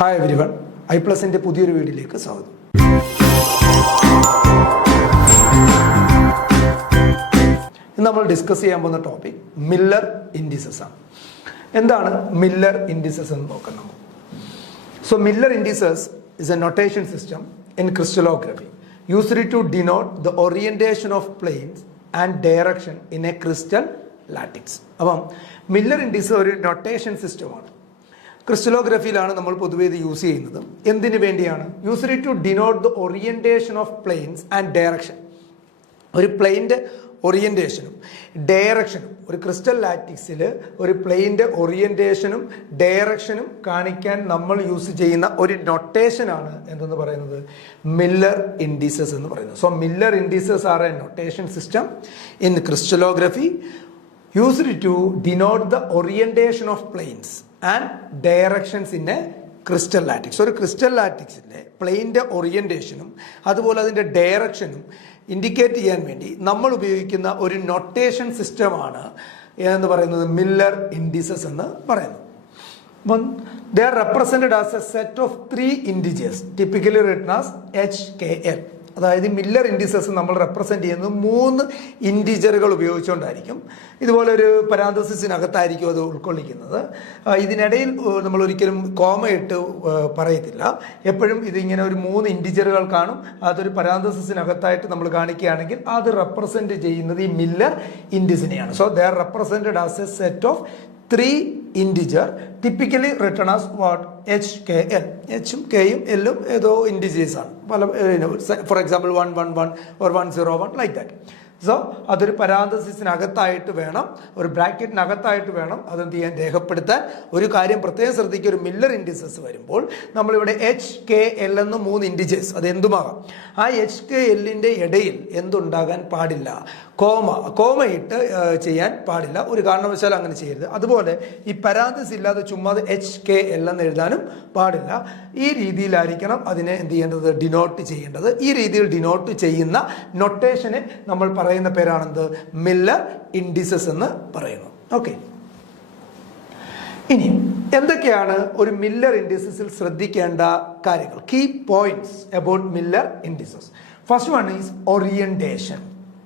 Hi everyone, ഐപ്ലസിൻ്റെ പുതിയൊരു വീഡിയോയിലേക്ക് സ്വാഗതം. ഇന്ന് നമ്മൾ ഡിസ്കസ് ചെയ്യാൻ പോകുന്ന ടോപ്പിക് മില്ലർ ഇൻഡിസസ് ആണ്. എന്താണ് മില്ലർ ഇൻഡിസസ് എന്ന് നോക്കാം നമുക്ക്. So Miller indices is a notation system in crystallography used to denote the orientation of planes and direction in a crystal lattice. അപ്പം മില്ലർ ഇൻഡിസസ് ഒരു നൊട്ടേഷൻ സിസ്റ്റമാണ്. ക്രിസ്റ്റലോഗ്രഫിയിലാണ് നമ്മൾ പൊതുവെ ഇത് യൂസ് ചെയ്യുന്നത്. എന്തിനു വേണ്ടിയാണ്? Used to denote the orientation of planes and direction. ഒരു പ്ലെയിൻ്റെ ഓറിയന്റേഷനും ഡയറക്ഷനും, ഒരു ക്രിസ്റ്റൽ ലാറ്റിക്സിൽ ഒരു പ്ലെയിൻ്റെ ഓറിയന്റേഷനും ഡയറക്ഷനും കാണിക്കാൻ നമ്മൾ യൂസ് ചെയ്യുന്ന ഒരു നൊട്ടേഷനാണ് എന്തെന്ന് പറയുന്നത് മില്ലർ ഇൻഡിസസ് എന്ന് പറയുന്നത്. So Miller indices are a notation system in crystallography used to denote the orientation of planes and directions in a crystal lattice. ഒരു ക്രിസ്റ്റൽ ലാറ്റിക്സിൻ്റെ പ്ലെയിൻ്റെ ഓറിയന്റേഷനും അതുപോലെ അതിൻ്റെ ഡയറക്ഷനും ഇൻഡിക്കേറ്റ് ചെയ്യാൻ വേണ്ടി നമ്മൾ ഉപയോഗിക്കുന്ന ഒരു നൊട്ടേഷൻ സിസ്റ്റമാണ് എന്ന് പറയുന്നത് മില്ലർ ഇൻഡിസസ് എന്ന് പറയുന്നത്. അപ്പം ദേ are represented as a set of 3 integers typically written as HKL. അതായത് മില്ലർ ഇൻഡിസസ് നമ്മൾ റെപ്രസെൻറ്റ് ചെയ്യുന്നത് 3 ഇൻറ്റിജറുകൾ ഉപയോഗിച്ചുകൊണ്ടായിരിക്കും. ഇതുപോലെ ഒരു പരാന്തസിസിനകത്തായിരിക്കും അത് ഉൾക്കൊള്ളിക്കുന്നത്. ഇതിനിടയിൽ നമ്മൾ ഒരിക്കലും കോമ ഇട്ട് പറയത്തില്ല. എപ്പോഴും ഇതിങ്ങനെ ഒരു 3 ഇൻറ്റിജറുകൾ കാണും. അതൊരു പരാന്തസിസിനകത്തായിട്ട് നമ്മൾ കാണിക്കുകയാണെങ്കിൽ അത് റെപ്രസെൻറ്റ് ചെയ്യുന്നത് ഈ മില്ലർ ഇൻഡിസിനെയാണ്. So they are represented as a set of 3 integer typically written as what HKL. എച്ചും കെയും എല്ലും ഏതോ ഇൻഡിജേഴ്സ് ആണ്. പല for example 111 or 101 like that. So അതൊരു പരാന്തസിസിനകത്തായിട്ട് വേണം, ഒരു ബ്രാക്കറ്റിനകത്തായിട്ട് വേണം അതെന്ത് ചെയ്യാൻ, രേഖപ്പെടുത്താൻ. ഒരു കാര്യം പ്രത്യേകം ശ്രദ്ധിക്കുക, ഒരു മില്ലർ ഇൻഡിസസ് വരുമ്പോൾ നമ്മളിവിടെ HKL എന്ന് 3 ഇൻഡിജേഴ്സ്, അത് എന്തുമാകാം. ആ HKLൻ്റെ ഇടയിൽ എന്തുണ്ടാകാൻ പാടില്ല, കോമ ഇട്ട് ചെയ്യാൻ പാടില്ല. ഒരു കാരണവശാലും അങ്ങനെ ചെയ്യരുത്. അതുപോലെ ഈ പരാന്തസ് ഇല്ലാതെ ചുമ്മാ HKL എന്ന് എഴുതാനും പാടില്ല. ഈ രീതിയിലായിരിക്കണം അതിനെ എന്ത് ചെയ്യേണ്ടത്, ഡിനോട്ട് ചെയ്യേണ്ടത്. ഈ രീതിയിൽ ഡിനോട്ട് ചെയ്യുന്ന നൊട്ടേഷനെ നമ്മൾ പറയുന്ന പേരാണെന്ത്, മില്ലർ ഇൻഡിസസ് എന്ന് പറയുന്നു. ഓക്കെ, ഇനി എന്തൊക്കെയാണ് ഒരു മില്ലർ ഇൻഡിസസിൽ ശ്രദ്ധിക്കേണ്ട കാര്യങ്ങൾ, key points about Miller indices. First one is orientation.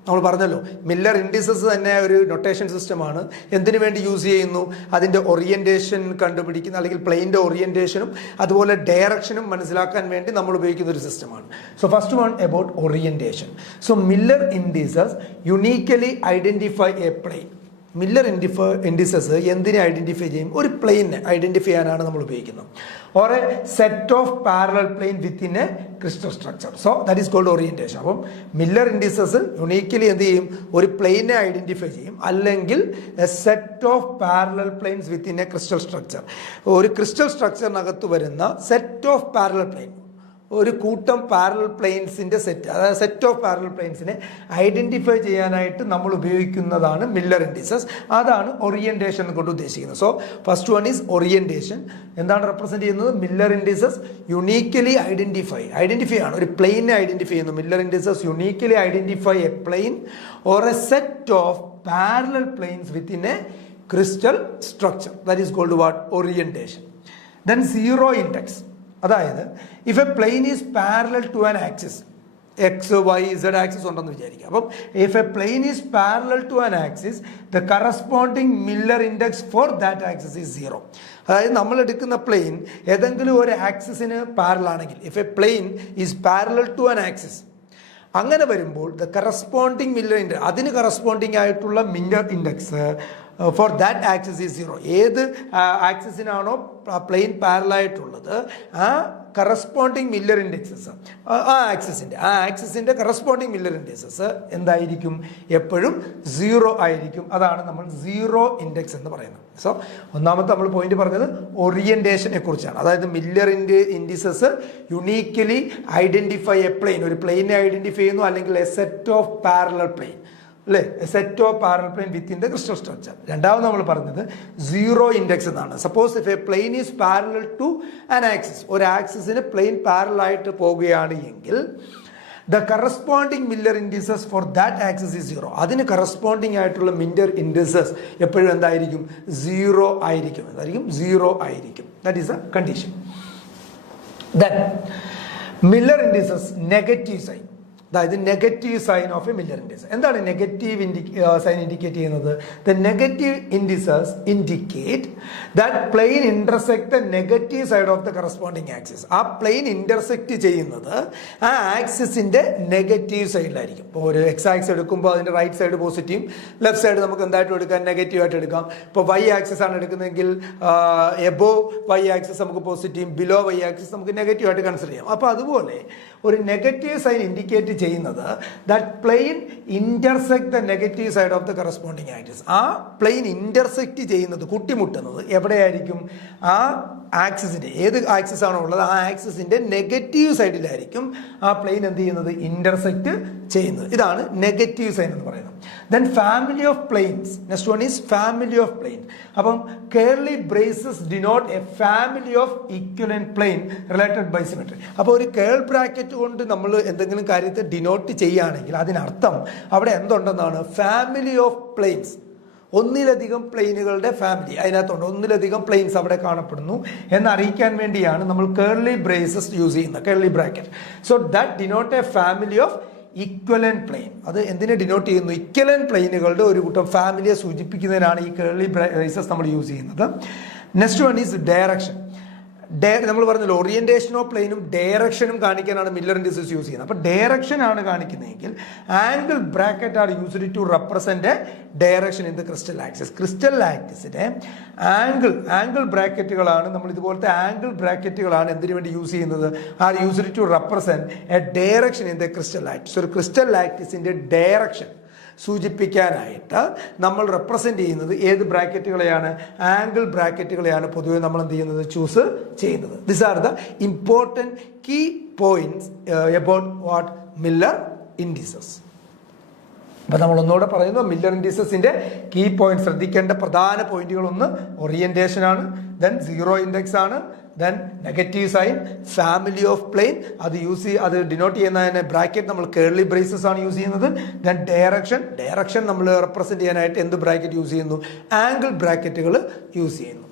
നമ്മൾ പറഞ്ഞല്ലോ മില്ലർ ഇൻഡിസസ് തന്നെ ഒരു നൊട്ടേഷൻ സിസ്റ്റമാണ്. എന്തിനു വേണ്ടി യൂസ് ചെയ്യുന്നു, അതിൻ്റെ ഓറിയന്റേഷൻ കണ്ടുപിടിക്കുന്ന, അല്ലെങ്കിൽ പ്ലെയിൻ്റെ ഓറിയന്റേഷനും അതുപോലെ ഡയറക്ഷനും മനസ്സിലാക്കാൻ വേണ്ടി നമ്മൾ ഉപയോഗിക്കുന്ന ഒരു സിസ്റ്റമാണ്. So first one about orientation. So Miller indices uniquely identify a plane. Miller indices എന്തിനെ ഐഡന്റിഫൈ ചെയ്യും, ഒരു പ്ലെയിനെ ഐഡന്റിഫൈ ചെയ്യാനാണ് നമ്മൾ ഉപയോഗിക്കുന്നത്. Or a set of parallel plane within a crystal structure. So that is called orientation. അപ്പം Miller indices uniquely എന്ത് ചെയ്യും, ഒരു പ്ലെയിനെ ഐഡന്റിഫൈ ചെയ്യും, അല്ലെങ്കിൽ a set of parallel planes within a crystal structure. ഒരു ക്രിസ്റ്റൽ സ്ട്രക്ചറിനകത്ത് വരുന്ന സെറ്റ് ഓഫ് പാരലൽ പ്ലെയിൻ, ഒരു കൂട്ടം പാരലൽ പ്ലെയിൻസിൻ്റെ സെറ്റ്, അതായത് സെറ്റ് ഓഫ് പാരലൽ പ്ലെയിൻസിനെ ഐഡന്റിഫൈ ചെയ്യാനായിട്ട് നമ്മൾ ഉപയോഗിക്കുന്നതാണ് മില്ലർ ഇൻഡിസസ്. അതാണ് ഓറിയന്റേഷൻ കൊണ്ട് ഉദ്ദേശിക്കുന്നത്. So first one is orientation. എന്താണ് റെപ്രസെന്റ് ചെയ്യുന്നത്, മില്ലർ ഇൻഡിസസ് യുണീക്കലി ഐഡന്റിഫൈ ആണ്, ഒരു പ്ലെയിനെ ഐഡന്റിഫൈ ചെയ്യുന്നു. Miller indices uniquely identify a plane or a set of parallel planes within a crystal structure. That is called what, orientation. Then zero index. അതായത് if a plane is parallel to an axis, X Y Z axis ഉണ്ടെന്ന് വിചാരിക്കുക. അപ്പം if a plane is parallel to an axis the corresponding Miller index for that axis is 0. അതായത് നമ്മൾ എടുക്കുന്ന plane ഏതെങ്കിലും ഒരു ആക്സിസിന് പാരലൽ ആണെങ്കിൽ, if a plane is parallel to an axis, അങ്ങനെ വരുമ്പോൾ ദ കറസ്പോണ്ടിങ് മില്ലർ ഇൻഡെക്സ്, അതിന് കറസ്പോണ്ടിങ് ആയിട്ടുള്ള Miller index for that axis is 0. ഏത് ആക്സിസിനാണോ പ്ലെയിൻ പാരലായിട്ടുള്ളത് ആ കറസ്പോണ്ടിങ് മില്ലർ ഇൻഡെക്സസ്, ആ ആക്സിസിൻ്റെ കറസ്പോണ്ടിങ് മില്ലർ ഇൻഡെക്സസ് എന്തായിരിക്കും, എപ്പോഴും 0 ആയിരിക്കും. അതാണ് നമ്മൾ സീറോ ഇൻഡെക്സ് എന്ന് പറയുന്നത്. സോ ഒന്നാമത്തെ നമ്മൾ പോയിന്റ് പറഞ്ഞത് ഓറിയന്റേഷനെ കുറിച്ചാണ്. അതായത് Miller indices uniquely identify a plane, ഒരു പ്ലെയിനെ ഐഡന്റിഫൈ ചെയ്യുന്നു, അല്ലെങ്കിൽ a set of parallel plane, അല്ലേ, set of parallel plane within the crystal structure. രണ്ടാമത് നമ്മൾ പറഞ്ഞത് സീറോ ഇൻഡെക്സ് എന്നാണ്. Suppose if a plane is parallel to an axis, ഒരു ആക്സിസിന് പ്ലെയിൻ പാരലൽ ആയിട്ട് പോകുകയാണ് എങ്കിൽ the corresponding Miller indices for that axis is 0. അതിന് കറസ്പോണ്ടിങ് ആയിട്ടുള്ള മില്ലർ ഇൻഡിസസ് എപ്പോഴും എന്തായിരിക്കും, 0 ആയിരിക്കും. എന്തായിരിക്കും, 0 ആയിരിക്കും. That is a condition. Then Miller indices negative sign, അതായത് negative sign of a Miller indices. എന്താണ് നെഗറ്റീവ് സൈൻ ഇൻഡിക്കേറ്റ് ചെയ്യുന്നത്? The negative indices indicate that plane intersect the negative side of the corresponding axis. ആ plane intersect ചെയ്യുന്നത് ആ ആക്സിസിന്റെ negative സൈഡിലായിരിക്കും. ഇപ്പോൾ ഒരു X axis എടുക്കുമ്പോൾ അതിന്റെ right side positive, left side നമുക്ക് എന്തായിട്ടും എടുക്കാം, നെഗറ്റീവ് ആയിട്ട് എടുക്കാം. ഇപ്പോൾ വൈ ആക്സിസ് ആണ് എടുക്കുന്നതെങ്കിൽ എബോ വൈ ആക്സിസ് നമുക്ക് പോസിറ്റീവ്, ബിലോ വൈ ആക്സിസ് നമുക്ക് നെഗറ്റീവ് ആയിട്ട് കൺസിഡർ ചെയ്യാം. അപ്പോൾ അതുപോലെ ഒരു നെഗറ്റീവ് സൈൻ ഇൻഡിക്കേറ്റ് ചെയ്യുന്നത് that plane intersect the negative side of the corresponding axis. ആ പ്ലെയിൻ ഇന്റർസെക്ട് ചെയ്യുന്നത്, കൂട്ടിമുട്ടുന്നത് എവിടെയായിരിക്കും? ആ ആക്സിസിന്റെ, ഏത് ആക്സിസ് ആണോ ഉള്ളത് ആ ആക്സിസിന്റെ നെഗറ്റീവ് സൈഡിലായിരിക്കും ആ പ്ലെയിൻ എന്ത് ചെയ്യുന്നത്? ഇന്റർസെക്ട് ചെയ്യുന്നത്. ഇതാണ് നെഗറ്റീവ് സൈൻ എന്ന് പറയുന്നത്. Then family of planes, next one is family of plane. അപ്പം curly braces denote a family of equivalent plane related by symmetry. അപ്പോൾ ഒരു കേൾ ബ്രാക്കറ്റ് കൊണ്ട് നമ്മൾ എന്തെങ്കിലും കാര്യത്തെ ഡിനോട്ട് ചെയ്യുകയാണെങ്കിൽ അതിനർത്ഥം അവിടെ എന്തുണ്ടെന്നാണ്? ഫാമിലി ഓഫ് പ്ലെയിൻസ്, ഒന്നിലധികം പ്ലെയിനുകളുടെ ഫാമിലി അതിനകത്തുണ്ട്, ഒന്നിലധികം പ്ലെയിൻസ് അവിടെ കാണപ്പെടുന്നു എന്നറിയിക്കാൻ വേണ്ടിയാണ് നമ്മൾ കേർലി ബ്രേസസ് യൂസ് ചെയ്യുന്നത്, curly bracket. So that denote a family of equivalent plane. അത് എന്തിനെ ഡിനോട്ട് ചെയ്യുന്നു? ഈക്വലന്റ് പ്ലെയിനുകളുടെ ഒരു കൂട്ടം ഫാമിലിയെ സൂചിപ്പിക്കുന്നതിനാണ് ഈ കേർലി ബ്രേസസ് നമ്മൾ യൂസ് ചെയ്യുന്നത്. Next one is direction. നമ്മൾ പറഞ്ഞല്ലോ ഓറിയന്റേഷൻ ഓഫ് പ്ലെയിനും ഡയറക്ഷനും കാണിക്കാനാണ് മില്ലർ ഇൻഡിസസ് യൂസ് ചെയ്യുന്നത്. അപ്പോൾ ഡയറക്ഷൻ ആണ് കാണിക്കുന്നതെങ്കിൽ angle bracket are used to represent direction in the crystal axis. Crystal ആക്സിസിന്റെ ആംഗിൾ ബ്രാക്കറ്റുകളാണ് നമ്മൾ ഇതുപോലത്തെ ആംഗിൾ ബ്രാക്കറ്റുകളാണ് എന്തിനു വേണ്ടി യൂസ് ചെയ്യുന്നത്? Are used to represent a direction in the crystal axis. ഒരു ക്രിസ്റ്റൽ ആക്സിസിന്റെ ഡയറക്ഷൻ സൂചിപ്പിക്കാനായിട്ട് നമ്മൾ റെപ്രസെന്റ് ചെയ്യുന്നത് ഏത് ബ്രാക്കറ്റുകളെയാണ്? ആംഗിൾ ബ്രാക്കറ്റുകളെയാണ് പൊതുവെ നമ്മൾ എന്ത് ചെയ്യുന്നത്? ചൂസ് ചെയ്യുന്നത്. This are the important key points about what Miller indices. അപ്പൊ നമ്മൾ ഒന്നുകൂടെ പറയുന്നു, മില്ലർ ഇൻഡിസസിന്റെ കീ പോയിന്റ്, ശ്രദ്ധിക്കേണ്ട പ്രധാന പോയിന്റുകൾ: ഒന്ന് ഓറിയന്റേഷൻ ആണ്, ദെൻ സീറോ ഇൻഡെക്സ് ആണ്, then negative sign, family of plane, അത് ഡിനോട്ട് ചെയ്യുന്നതിന് ബ്രാക്കറ്റ് നമ്മൾ കേർലി ബ്രേസസ് ആണ് യൂസ് ചെയ്യുന്നത്. ദെൻ ഡയറക്ഷൻ നമ്മൾ റെപ്രസെന്റ് ചെയ്യാനായിട്ട് എന്ത് ബ്രാക്കറ്റ് യൂസ് ചെയ്യുന്നു? ആംഗിൾ ബ്രാക്കറ്റുകൾ യൂസ് ചെയ്യുന്നു.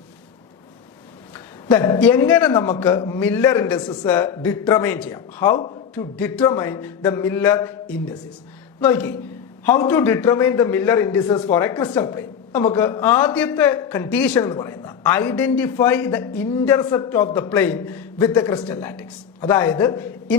ദെൻ എങ്ങനെ നമുക്ക് മില്ലർ ഇൻഡിസസ് ഡിറ്റർമൈൻ ചെയ്യാം? How to determine the Miller indices. നോക്കി, how to determine the Miller indices for a crystal plane. നമുക്ക് ആദ്യത്തെ കണ്ടീഷൻ എന്ന് പറയുന്ന identify the intercept of the plane with the crystal lattice. അതായത്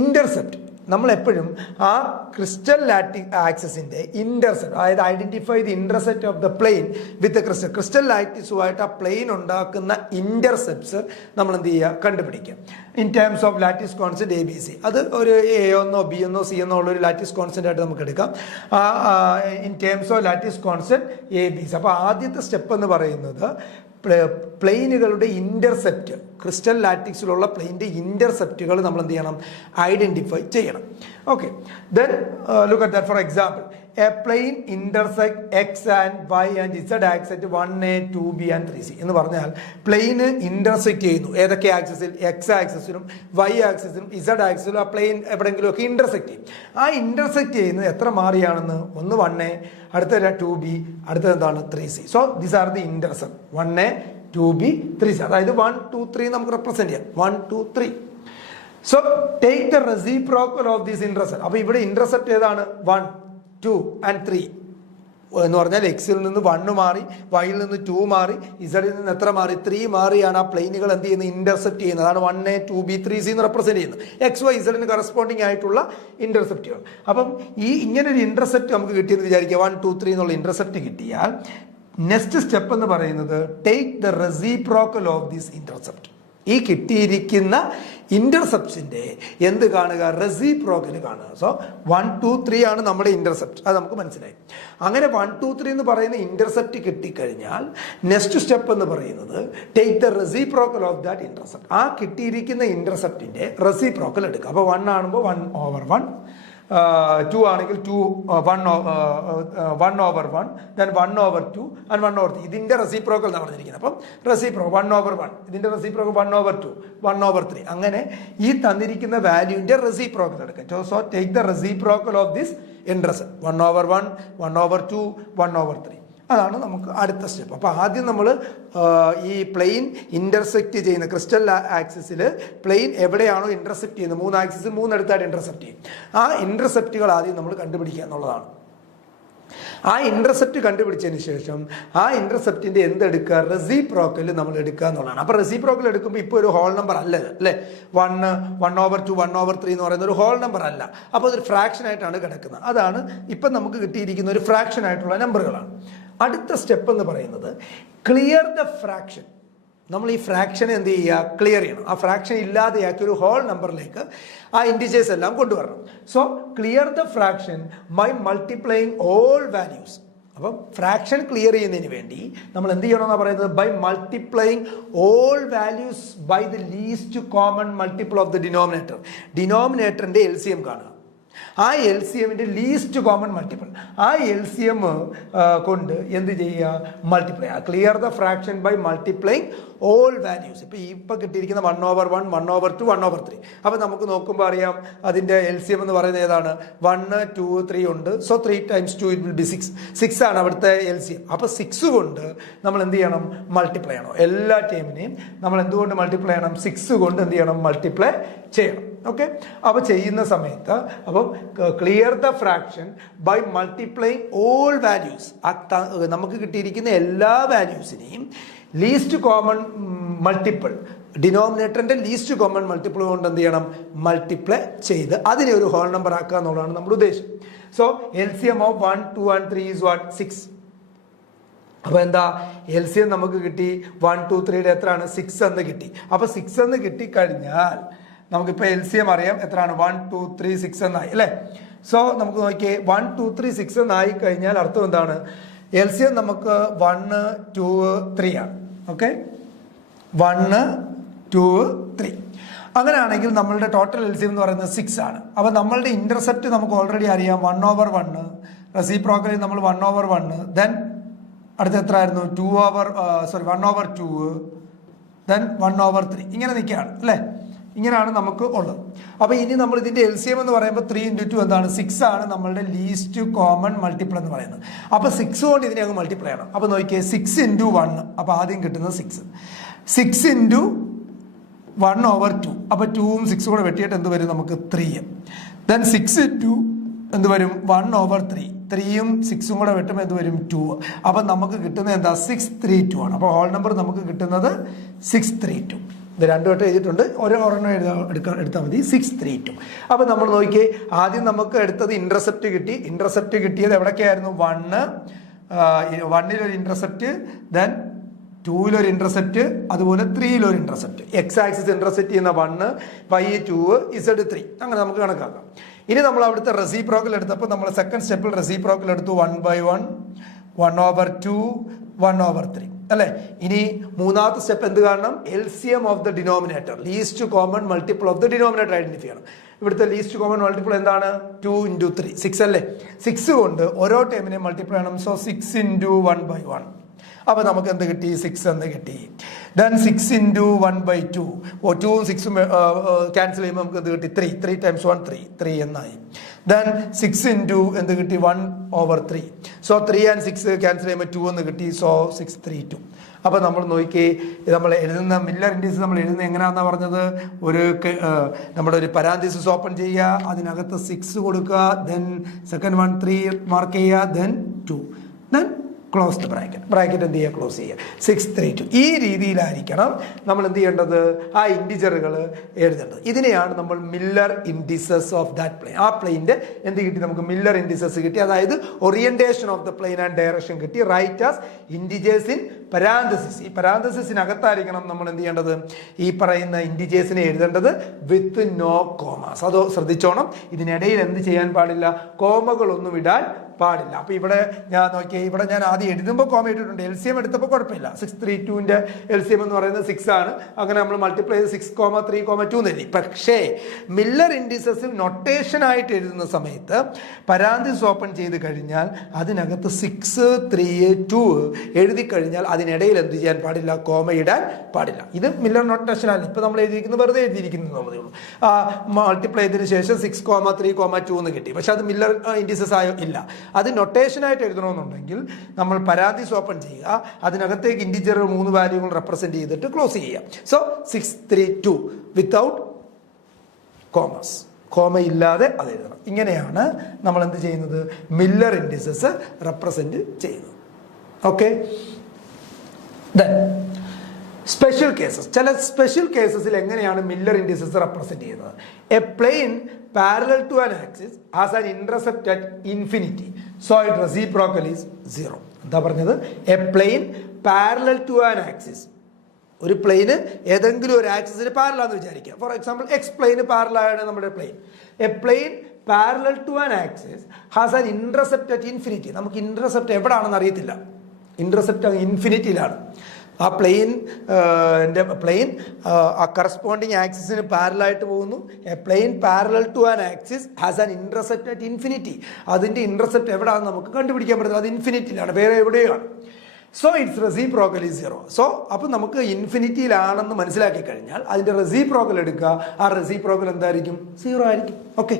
intercept നമ്മൾ എപ്പോഴും ആ ക്രിസ്റ്റൽ ലാറ്റിക് ആക്സിസിന്റെ ഇന്റർസെപ്റ്റ്, അതായത് identify the intercept of the plane with crystal ലാറ്റിക്സുമായിട്ട് ആ പ്ലെയിൻ ഉണ്ടാക്കുന്ന ഇന്റർസെപ്റ്റ്സ് നമ്മൾ എന്ത് ചെയ്യുക? കണ്ടുപിടിക്കുക. In terms of lattice constant ABC. അത് ഒരു A1 B1 C1 ഉള്ള ഒരു ലാറ്റിസ് കോൺസ്റ്റന്റ് ആയിട്ട് നമുക്ക് എടുക്കാം. In terms of lattice constant ABC. അപ്പോൾ ആദ്യത്തെ സ്റ്റെപ്പ് എന്ന് പറയുന്നത് പ്ലെയിനുകളുടെ ഇന്റർസെപ്റ്റ്, ക്രിസ്റ്റൽ ലാറ്റിക്സിലുള്ള പ്ലെയിൻ്റെ ഇന്റർസെപ്റ്റുകൾ നമ്മൾ എന്ത് ചെയ്യണം? ഐഡന്റിഫൈ ചെയ്യണം. Okay, then look at that. For example, a plane intersect X and Y and Z axis 1A 2B and 3C എന്ന് പറഞ്ഞാൽ പ്ലെയിന് ഇന്റർസെക്ട് ചെയ്യുന്നു. ഏതൊക്കെ ആക്സിസിൽ? എക്സ് ആക്സിസിലും വൈ ആക്സിസിലും ഇസഡ് ആക്സിസിലും ആ പ്ലെയിൻ എവിടെയെങ്കിലും ഒക്കെ ഇന്റർസെക്ട് ചെയ്യും. ആ ഇന്റർസെക്ട് ചെയ്യുന്നത് എത്ര മാറിയാണെന്ന്? ഒന്ന് 1A, അടുത്ത 2B, അടുത്തത് എന്താണ്? 3C. So these are the intercept 1A 2B 3C. അതായത് 1 2 3 നമുക്ക് റെപ്രസെന്റ് ചെയ്യാം. 1 2 3. So take the reciprocal of this intercept. അപ്പൊ ഇവിടെ ഇന്റർസെപ്റ്റ് ഏതാണ്? 1 2 and 3 എന്ന് പറഞ്ഞാൽ എക്സിൽ നിന്ന് 1 മാറി, വൈയിൽ നിന്ന് 2 മാറി, ഇസഡിൽ നിന്ന് എത്ര മാറി? 3 മാറിയാണ് ആ പ്ലെയിനുകൾ എന്ത് ചെയ്യുന്നത്? ഇന്റർസെപ്റ്റ് ചെയ്യുന്നത്. അതാണ് 1A 2B 3C എന്ന് റെപ്രസെന്റ് ചെയ്യുന്നത്. എക്സ് വൈ ഇസഡിന് കറസ്പോണ്ടിങ് ആയിട്ടുള്ള ഇന്റർസെപ്റ്റുകൾ. അപ്പം ഇങ്ങനെ ഒരു ഇന്റർസെപ്റ്റ് നമുക്ക് കിട്ടിയെന്ന് വിചാരിക്കുക. 1 2 3 എന്നുള്ള ഇന്റർസെപ്റ്റ് കിട്ടിയാൽ നെക്സ്റ്റ് സ്റ്റെപ്പ് എന്ന് പറയുന്നത് take the reciprocal of this intercept. ഈ കിട്ടിയിരിക്കുന്ന ഇന്റർസെപ്റ്റിന്റെ എന്ത് കാണുക? റെസിപ്രോക്കൽ കാണുക. സോ 1 2 3 ആണ് നമ്മുടെ ഇന്റർസെപ്റ്റ്. അത് നമുക്ക് മനസ്സിലായി. അങ്ങനെ 1 2 3 എന്ന് പറയുന്ന ഇന്റർസെപ്റ്റ് കിട്ടിക്കഴിഞ്ഞാൽ നെക്സ്റ്റ് സ്റ്റെപ്പ് എന്ന് പറയുന്നത് take the reciprocal of that intercept. ആ കിട്ടിയിരിക്കുന്ന ഇന്റർസെപ്റ്റിന്റെ റെസിപ്രോക്കൽ എടുക്കുക. അപ്പോൾ 1 ആകുമ്പോൾ 1/1, 2 ആണെങ്കിൽ 1/1, then 1/2 and 1/3. ഇതിന്റെ റെസിപ്രോക്കൽ എന്നാണ് പറഞ്ഞിരിക്കുന്നത്. അപ്പം റെസിപ്രോക്കൽ 1/1, ഇതിന്റെ റെസിപ്രോക്കൽ 1/2, 1/3. അങ്ങനെ ഈ തന്നിരിക്കുന്ന വാല്യൂവിന്റെ റെസിപ്രോക്കൽ എടുക്കുക. So take the reciprocal of this intercept 1/1, 1/2, 1/3. അതാണ് നമുക്ക് അടുത്ത സ്റ്റെപ്പ്. അപ്പോൾ ആദ്യം നമ്മൾ ഈ പ്ലെയിൻ ഇൻ്റർസെക്റ്റ് ചെയ്യുന്ന ക്രിസ്റ്റൽ ആക്സിസിൽ പ്ലെയിൻ എവിടെയാണോ ഇൻ്റർസെപ്റ്റ് ചെയ്യുന്നത്, 3 ആക്സിസിൽ 3 അടുത്തായിട്ട് ഇൻ്റർസെപ്റ്റ് ചെയ്യും. ആ ഇൻ്റർസെപ്റ്റുകൾ ആദ്യം നമ്മൾ കണ്ടുപിടിക്കുക എന്നുള്ളതാണ്. ആ ഇൻ്റർസെപ്റ്റ് കണ്ടുപിടിച്ചതിന് ശേഷം ആ ഇൻ്റർസെപ്റ്റിൻ്റെ എന്തെടുക്കുക, റെസിപ്രോക്കൽ നമ്മൾ എടുക്കുക എന്നുള്ളതാണ്. അപ്പോൾ റെസിപ്രോക്കൽ എടുക്കുമ്പോൾ ഇപ്പോൾ ഒരു ഹോൾ നമ്പർ അല്ല അല്ലേ, 1/2 1/3 എന്ന് പറയുന്ന ഒരു ഹോൾ നമ്പർ അല്ല. അപ്പോൾ അതൊരു ഫ്രാക്ഷൻ ആയിട്ടാണ് കിടക്കുന്നത്. അതാണ് ഇപ്പം നമുക്ക് കിട്ടിയിരിക്കുന്ന ഒരു ഫ്രാക്ഷൻ ആയിട്ടുള്ള നമ്പറുകളാണ്. അടുത്ത സ്റ്റെപ്പ് എന്ന് പറയുന്നത് ക്ലിയർ ദ ഫ്രാക്ഷൻ. നമ്മൾ ഈ ഫ്രാക്ഷനെ എന്ത് ചെയ്യുക, ക്ലിയർ ചെയ്യണം. ആ ഫ്രാക്ഷൻ ഇല്ലാതെയാക്കി ഒരു ഹോൾ നമ്പറിലേക്ക് ആ ഇൻഡിജേഴ്സ് എല്ലാം കൊണ്ടുവരണം. So clear the fraction by multiplying all values. അപ്പം ഫ്രാക്ഷൻ ക്ലിയർ ചെയ്യുന്നതിന് വേണ്ടി നമ്മൾ എന്ത് ചെയ്യണമെന്നാണ് പറയുന്നത്, by multiplying all values by the least common multiple of the denominator. ഡിനോമിനേറ്ററിൻ്റെ LCM കാണുക, ആ LCMൻ്റെ ലീസ്റ്റ് കോമൺ മൾട്ടിപ്പിൾ, ആ LCM കൊണ്ട് എന്ത് ചെയ്യുക, multiply. Clear the fraction by multiplying all values. ഇപ്പോൾ കിട്ടിയിരിക്കുന്ന 1/1 1/2 1/3. അപ്പോൾ നമുക്ക് നോക്കുമ്പോൾ അറിയാം അതിൻ്റെ LCM എന്ന് പറയുന്നത് ഏതാണ്, 1 2 3 ഉണ്ട്. So 3 × 2 it will be 6. 6 ആണ് അവിടുത്തെ LCM. അപ്പോൾ 6 കൊണ്ട് നമ്മൾ എന്ത് ചെയ്യണം, മൾട്ടിപ്ലൈ ചെയ്യണം. എല്ലാ ടൈമിനെയും നമ്മൾ എന്തുകൊണ്ട് മൾട്ടിപ്ലൈ ചെയ്യണം, 6 കൊണ്ട് എന്ത് ചെയ്യണം, മൾട്ടിപ്ലൈ ചെയ്യണം. ഓക്കെ, അപ്പോൾ ചെയ്യുന്ന സമയത്ത് അപ്പം clear the fraction by multiplying all values. നമുക്ക് കിട്ടിയിരിക്കുന്ന എല്ലാ വാല്യൂസിനെയും ലീസ്റ്റ് കോമൺ മൾട്ടിപ്പിൾ, ഡിനോമിനേറ്ററിൻ്റെ ലീസ്റ്റ് കോമൺ മൾട്ടിപ്പിൾ കൊണ്ട് എന്ത് ചെയ്യണം, മൾട്ടിപ്ലൈ ചെയ്ത് അതിനെ ഒരു ഹോൾ നമ്പർ ആക്കുക എന്നുള്ളതാണ് നമ്മുടെ ഉദ്ദേശം. So LCM of 1 2 and 3 is what, 6. അപ്പോൾ എന്താ, LCM നമുക്ക് കിട്ടി 1 2 3യുടെ എത്രയാണ്, 6 എന്ന് കിട്ടി. അപ്പോൾ 6 എന്ന് കിട്ടിക്കഴിഞ്ഞാൽ നമുക്കിപ്പോൾ LCM അറിയാം എത്രയാണ്, 1 2 3 6 എന്നായി അല്ലേ. സോ നമുക്ക് നോക്കിയേ 1 2 3 6 എന്നായി കഴിഞ്ഞാൽ അർത്ഥം എന്താണ്, LCM നമുക്ക് 1 2 3 ആണ്. ഓക്കെ, 1 2 3. അങ്ങനെയാണെങ്കിൽ നമ്മളുടെ ടോട്ടൽ LCM എന്ന് പറയുന്നത് 6 ആണ്. അപ്പോൾ നമ്മളുടെ ഇന്റർസെപ്റ്റ് നമുക്ക് ഓൾറെഡി അറിയാം 1/1, റെസിപ്രോക്കലി നമ്മൾ 1/1, ദെൻ അടുത്ത എത്ര ആയിരുന്നു, 1/2, ദെൻ 1/3. ഇങ്ങനെ നിൽക്കുകയാണ് അല്ലേ, ഇങ്ങനെയാണ് നമുക്ക് ഉള്ളത്. അപ്പോൾ ഇനി നമ്മൾ ഇതിൻ്റെ LCM എന്ന് പറയുമ്പോൾ 3 × 2 എന്താണ്, 6 ആണ് നമ്മളുടെ ലീസ്റ്റ് കോമൺ മൾട്ടിപ്പിൾ എന്ന് പറയുന്നത്. അപ്പോൾ 6 കൊണ്ട് ഇതിനെ അങ്ങ് മൾട്ടിപ്ലൈ ചെയ്യണം. അപ്പോൾ നോക്കിയേ 6 × 1, അപ്പോൾ ആദ്യം കിട്ടുന്നത് 6. 6 × 1/2, അപ്പോൾ 2ഉം 6ഉം കൂടെ വെട്ടിയിട്ട് എന്ത് വരും നമുക്ക്, 3. ദെൻ 6 × എന്ത് വരും, 1/3. 3ഉം 6ഉം കൂടെ വെട്ടുമ്പോൾ എന്ത് വരും, 2. അപ്പം നമുക്ക് കിട്ടുന്നത് എന്താ, 632 ആണ്. അപ്പോൾ ഹോൾ നമ്പർ നമുക്ക് കിട്ടുന്നത് 632. ഇത് 2 വട്ടം എഴുതിയിട്ടുണ്ട്, ഒരെണ്ണം എടുത്താൽ മതി, 632. അപ്പോൾ നമ്മൾ നോക്കിയേ, ആദ്യം നമുക്ക് എടുത്തത് ഇൻ്റർസെപ്റ്റ് കിട്ടി. ഇൻ്റർസെപ്റ്റ് കിട്ടിയത് എവിടേക്കായിരുന്നു, 1 ഇൻ്റർസെപ്റ്റ്, ദെൻ 2 ഇൻ്റർസെപ്റ്റ്, അതുപോലെ 3 ഇൻ്റർസെപ്റ്റ്. X ആക്സിസ് ഇൻ്റർസെപ്റ്റ് ചെയ്യുന്ന 1, Y 2, Z 3. അങ്ങനെ നമുക്ക് കണക്കാക്കാം. ഇനി നമ്മൾ അവിടുത്തെ റെസിപ്രോക്കൽ എടുത്തപ്പോൾ നമ്മൾ സെക്കൻഡ് സ്റ്റെപ്പിൽ റെസിപ്രോക്കൽ എടുത്തു 1/1 1/2 1/3 അല്ലേ. ഇനി മൂന്നാമത്തെ സ്റ്റെപ്പ് എന്ത് കാണണം, LCM of the denominator, least common multiple of the denominator identify ചെയ്യണം. ഇവിടുത്തെ ലീസ്റ്റ് കോമൺ മൾട്ടിപ്പിൾ എന്താണ്, 2 × 3 6 അല്ലേ. 6 കൊണ്ട് ഓരോ ടൈമിനെ മൾട്ടിപ്പിൾ ചെയ്യണം. സോ 6 × 1/1. അപ്പോൾ നമുക്ക് എന്ത് കിട്ടി, 6 എന്ന് കിട്ടി. ദെൻ 6 × 1/2, 2ഉം 6ഉം ക്യാൻസൽ ചെയ്യുമ്പോൾ നമുക്ക് എന്ത് കിട്ടി, 3. 3 × 1 3 എന്നായി. ദെൻ 6 × എന്ത് കിട്ടി, 1/3. സോ 3 and 6 ക്യാൻസൽ ചെയ്യുമ്പോൾ 2 എന്ന് കിട്ടി. സോ 632. അപ്പോൾ നമ്മൾ നോക്കി, നമ്മൾ എഴുതുന്ന മില്ലർ ഇൻഡിസസ് നമ്മൾ എഴുതുന്നത് എങ്ങനെയാണെന്നാണ് പറഞ്ഞത്, നമ്മുടെ ഒരു പരാന്തീസിസ് ഓപ്പൺ ചെയ്യുക, അതിനകത്ത് 6 കൊടുക്കുക, ദെൻ സെക്കൻഡ് 1 3 മാർക്ക് ചെയ്യുക, then 2, then close the bracket എന്ത് ചെയ്യുക, ക്ലോസ് ചെയ്യുക. 632. ഈ രീതിയിലായിരിക്കണം നമ്മൾ എന്ത് ചെയ്യേണ്ടത്, ആ ഇൻഡിജറുകൾ എഴുതേണ്ടത്. ഇതിനെയാണ് നമ്മൾ Miller indices of that plane. ആ പ്ലെയിൻ്റെ എന്ത് കിട്ടി, നമുക്ക് മില്ലർ ഇൻഡിസസ് കിട്ടി. അതായത് orientation of the plane and direction കിട്ടി. Write as integers in parenthesis. ഈ പരാന്തസിസിനകത്തായിരിക്കണം നമ്മൾ എന്ത് ചെയ്യേണ്ടത്, ഈ പറയുന്ന ഇൻഡിജേഴ്സിനെ എഴുതേണ്ടത് വിത്ത് നോ കോമാസ്. അതോ ശ്രദ്ധിച്ചോണം, ഇതിനിടയിൽ എന്ത് ചെയ്യാൻ പാടില്ല, കോമകളൊന്നും ഇടാൻ പാടില്ല. അപ്പോൾ ഇവിടെ ഞാൻ നോക്കിയാൽ, ഇവിടെ ഞാൻ ആദ്യം എഴുതുമ്പോൾ കോമ ഇട്ടിട്ടുണ്ട്. LCM എടുത്തപ്പോൾ കുഴപ്പമില്ല. 632ൻ്റെ LCM എന്ന് പറയുന്നത് 6 ആണ്. അങ്ങനെ നമ്മൾ മൾട്ടിപ്ലൈ ചെയ്ത് 6,3,2 എന്ന് എഴുതി. പക്ഷേ മില്ലർ ഇൻഡിസസിൽ നൊട്ടേഷൻ ആയിട്ട് എഴുതുന്ന സമയത്ത് പരാന്തീസ് ഓപ്പൺ ചെയ്ത് കഴിഞ്ഞാൽ അതിനകത്ത് 6 3 2 എഴുതി കഴിഞ്ഞാൽ അതിനിടയിൽ എന്ത് ചെയ്യാൻ പാടില്ല, കോമ ഇടാൻ പാടില്ല. ഇത് മില്ലർ നൊട്ടേഷനാണ്. ഇപ്പം നമ്മൾ എഴുതിയിരിക്കുന്നത് വെറുതെ എഴുതിയിരിക്കുന്നതേ ഉള്ളൂ. മൾട്ടിപ്ലൈ ചെയ്തതിന് ശേഷം 6,3,2 എന്ന് കിട്ടി. പക്ഷെ അത് മില്ലർ ഇൻഡിസസ് ആയോ ഇല്ല. അത് നൊട്ടേഷനായിട്ട് എഴുതണമെന്നുണ്ടെങ്കിൽ നമ്മൾ പാരാന്തീസ് ഓപ്പൺ ചെയ്യുക, അതിനകത്തേക്ക് ഇൻറ്റിജർ 3 വാല്യൂകൾ റെപ്രസെൻറ്റ് ചെയ്തിട്ട് ക്ലോസ് ചെയ്യുക. സോ 632 വിത്തൗട്ട് കോമസ്, കോമ ഇല്ലാതെ അത് എഴുതണം. ഇങ്ങനെയാണ് നമ്മൾ എന്ത് ചെയ്യുന്നത്, മില്ലർ ഇൻഡിസസ് റെപ്രസെൻറ്റ് ചെയ്യുന്നത്. Okay, special cases. ചില സ്പെഷ്യൽ കേസസിൽ എങ്ങനെയാണ് മില്ലർ ഇൻഡിസസ് റെപ്രസെന്റ് ചെയ്യുന്നത്? A plane parallel to an axis has an intercept at infinity, so it reciprocal is 0. എന്താ പറഞ്ഞത്? A plane parallel to an axis, ഒരു പ്ലെയിന് ഏതെങ്കിലും ഒരു ആക്സിസിന് പാരലാന്ന് വിചാരിക്കുക. ഫോർ എക്സാമ്പിൾ എക്സ് പ്ലെയിന് പാരലാണ് നമ്മുടെ പ്ലെയിൻ. A plane parallel to an axis has an intercept at infinity. നമുക്ക് ഇന്റർസെപ്റ്റ് എവിടാണെന്ന് അറിയത്തില്ല, ഇന്റർസെപ്റ്റ് ഇൻഫിനിറ്റിയിലാണ്. ആ പ്ലെയിൻ ആ കറസ്പോണ്ടിങ് ആക്സിസിന് പാരലായിട്ട് പോകുന്നു. A plane parallel to an axis has an intercept at infinity. അതിൻ്റെ ഇന്റർസെപ്റ്റ് എവിടെയാണെന്ന് നമുക്ക് കണ്ടുപിടിക്കാൻ പറ്റില്ല, അത് ഇൻഫിനിറ്റിയിലാണ്, വേറെ എവിടെയാണ്. So it's reciprocal is 0. So അപ്പം നമുക്ക് ഇൻഫിനിറ്റിയിലാണെന്ന് മനസ്സിലാക്കി കഴിഞ്ഞാൽ അതിൻ്റെ റെസിപ്രോക്കൽ എടുക്കുക. ആ റെസിപ്രോക്കൽ എന്തായിരിക്കും? 0 ആയിരിക്കും. Okay,